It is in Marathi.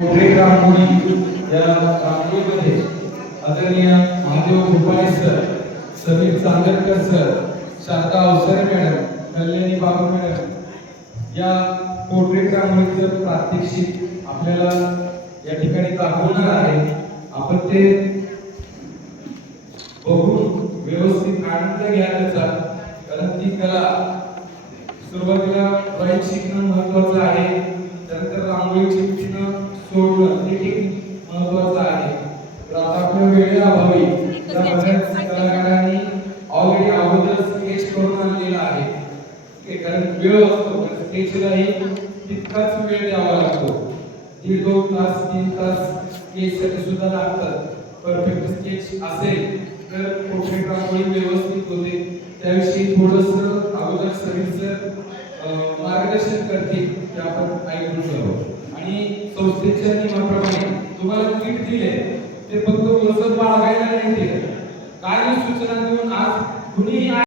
कोठे रांगोळी या रांगोळीमध्ये आदरणीय Mahadev Bhopale sir Sameer Chandarkar sir Shanta Avsare madam Kalyani Babu madam या पोर्ट्रेट रांगोळीचं प्रात्यक्षिक आपल्याला या ठिकाणी दाखवणार आहे. आपण ते बघून व्यवस्थित आनंद घ्या त्याचा कारण ती कला सुरुवातीला ड्रॉइंग शिकणं महत्वाचं आहे त्यानंतर रांगोळी चिकटणं सोडणं हे ठीक महत्वाचं आहे तर आता वेळेअभावी त्या बऱ्याच कलाकारांनी ऑलरेडी अगोदर स्केच करून आणलेला आहे. कारण वेळ असतो स्केचलाही तितकाच वेळ द्यावा लागतो. दीड दोन तास तीन तास स्केचसाठी सुद्धा लागतात. परफेक्ट स्केच असेल तर पोर्ट्रेट रांगोळी व्यवस्थित होते. त्याविषयी थोडस अगोदर अं, मार्गदर्शन करतील ते आपण ऐकून घेऊ आणि संस्थेच्या नियमाप्रमाणे तुम्हाला किट दिले ते फक्त मुलं बाळगायला नाही काय सूचना देऊन आज कुणी